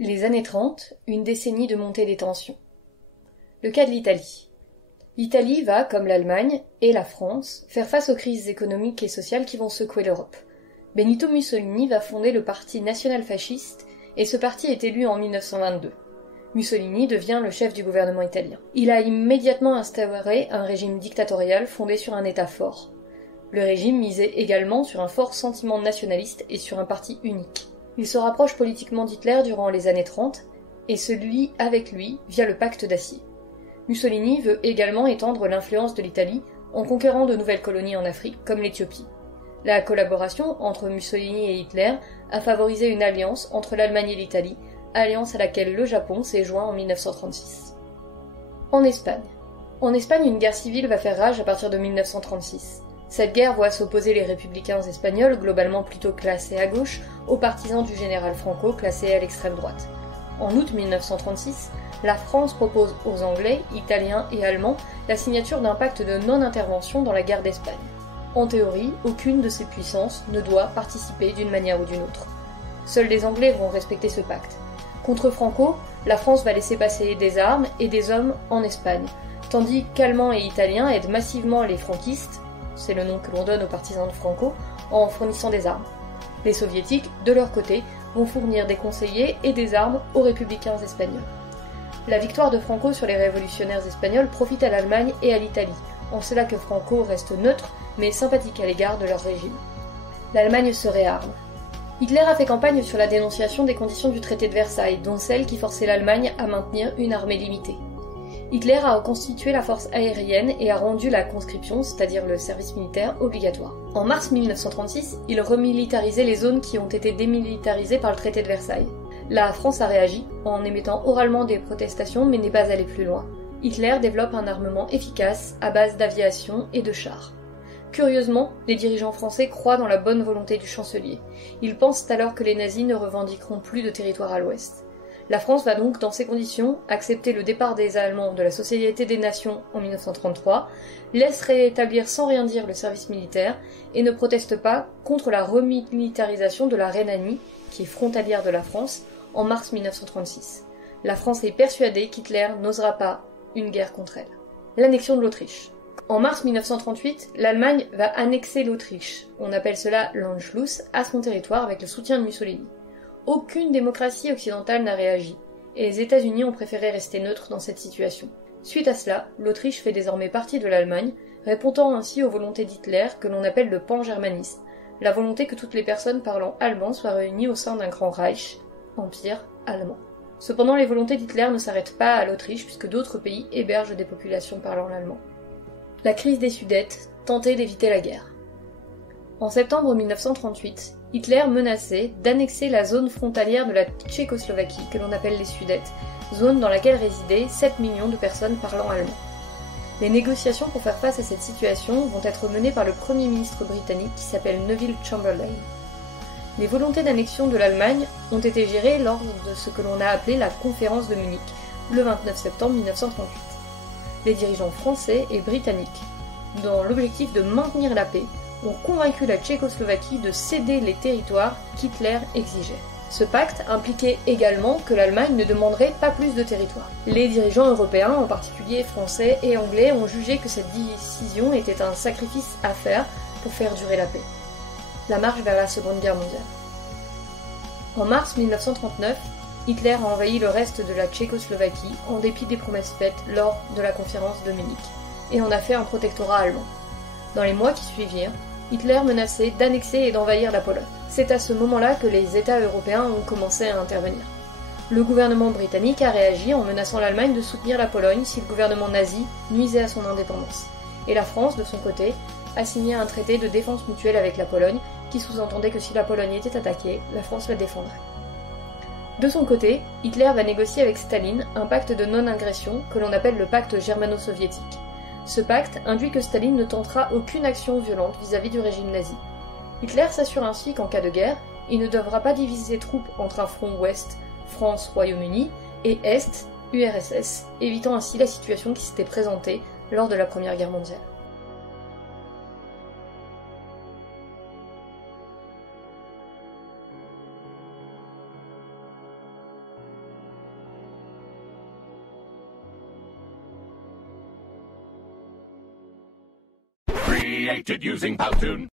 Les années 30, une décennie de montée des tensions. Le cas de l'Italie. L'Italie va, comme l'Allemagne et la France, faire face aux crises économiques et sociales qui vont secouer l'Europe. Benito Mussolini va fonder le parti national-fasciste et ce parti est élu en 1922. Mussolini devient le chef du gouvernement italien. Il a immédiatement instauré un régime dictatorial fondé sur un État fort. Le régime misait également sur un fort sentiment nationaliste et sur un parti unique. Il se rapproche politiquement d'Hitler durant les années 30 et se lie avec lui via le pacte d'Acier. Mussolini veut également étendre l'influence de l'Italie en conquérant de nouvelles colonies en Afrique, comme l'Éthiopie. La collaboration entre Mussolini et Hitler a favorisé une alliance entre l'Allemagne et l'Italie, alliance à laquelle le Japon s'est joint en 1936. En Espagne. En Espagne, une guerre civile va faire rage à partir de 1936. Cette guerre voit s'opposer les républicains espagnols, globalement plutôt classés à gauche, aux partisans du général Franco, classés à l'extrême droite. En août 1936, la France propose aux Anglais, Italiens et Allemands la signature d'un pacte de non-intervention dans la guerre d'Espagne. En théorie, aucune de ces puissances ne doit participer d'une manière ou d'une autre. Seuls les Anglais vont respecter ce pacte. Contre Franco, la France va laisser passer des armes et des hommes en Espagne, tandis qu'Allemands et Italiens aident massivement les franquistes, c'est le nom que l'on donne aux partisans de Franco, en fournissant des armes. Les soviétiques, de leur côté, vont fournir des conseillers et des armes aux républicains espagnols. La victoire de Franco sur les révolutionnaires espagnols profite à l'Allemagne et à l'Italie, en cela que Franco reste neutre mais sympathique à l'égard de leur régime. L'Allemagne se réarme. Hitler a fait campagne sur la dénonciation des conditions du traité de Versailles, dont celle qui forçait l'Allemagne à maintenir une armée limitée. Hitler a reconstitué la force aérienne et a rendu la conscription, c'est-à-dire le service militaire, obligatoire. En mars 1936, il remilitarisait les zones qui ont été démilitarisées par le traité de Versailles. La France a réagi, en émettant oralement des protestations mais n'est pas allée plus loin. Hitler développe un armement efficace à base d'aviation et de chars. Curieusement, les dirigeants français croient dans la bonne volonté du chancelier. Ils pensent alors que les nazis ne revendiqueront plus de territoire à l'ouest. La France va donc, dans ces conditions, accepter le départ des Allemands de la Société des Nations en 1933, laisse rétablir sans rien dire le service militaire et ne proteste pas contre la remilitarisation de la Rhénanie, qui est frontalière de la France, en mars 1936. La France est persuadée qu'Hitler n'osera pas une guerre contre elle. L'annexion de l'Autriche. En mars 1938, l'Allemagne va annexer l'Autriche, on appelle cela l'Anschluss, à son territoire avec le soutien de Mussolini. Aucune démocratie occidentale n'a réagi, et les États-Unis ont préféré rester neutres dans cette situation. Suite à cela, l'Autriche fait désormais partie de l'Allemagne, répondant ainsi aux volontés d'Hitler que l'on appelle le pan-germanisme, la volonté que toutes les personnes parlant allemand soient réunies au sein d'un grand Reich, empire allemand. Cependant, les volontés d'Hitler ne s'arrêtent pas à l'Autriche puisque d'autres pays hébergent des populations parlant l'allemand. La crise des Sudètes tentait d'éviter la guerre. En septembre 1938, Hitler menaçait d'annexer la zone frontalière de la Tchécoslovaquie, que l'on appelle les Sudètes, zone dans laquelle résidaient 7 millions de personnes parlant allemand. Les négociations pour faire face à cette situation vont être menées par le Premier ministre britannique qui s'appelle Neville Chamberlain. Les volontés d'annexion de l'Allemagne ont été gérées lors de ce que l'on a appelé la conférence de Munich, le 29 septembre 1938. Les dirigeants français et britanniques, dans l'objectif de maintenir la paix, ont convaincu la Tchécoslovaquie de céder les territoires qu'Hitler exigeait. Ce pacte impliquait également que l'Allemagne ne demanderait pas plus de territoire. Les dirigeants européens, en particulier français et anglais, ont jugé que cette décision était un sacrifice à faire pour faire durer la paix. La marche vers la Seconde Guerre mondiale. En mars 1939, Hitler a envahi le reste de la Tchécoslovaquie en dépit des promesses faites lors de la conférence de Munich, et en a fait un protectorat allemand. Dans les mois qui suivirent, Hitler menaçait d'annexer et d'envahir la Pologne. C'est à ce moment-là que les États européens ont commencé à intervenir. Le gouvernement britannique a réagi en menaçant l'Allemagne de soutenir la Pologne si le gouvernement nazi nuisait à son indépendance. Et la France, de son côté, a signé un traité de défense mutuelle avec la Pologne qui sous-entendait que si la Pologne était attaquée, la France la défendrait. De son côté, Hitler va négocier avec Staline un pacte de non-agression que l'on appelle le pacte germano-soviétique. Ce pacte induit que Staline ne tentera aucune action violente vis-à-vis du régime nazi. Hitler s'assure ainsi qu'en cas de guerre, il ne devra pas diviser ses troupes entre un front ouest, France, Royaume-Uni, et est, URSS, évitant ainsi la situation qui s'était présentée lors de la Première Guerre mondiale. created using Powtoon.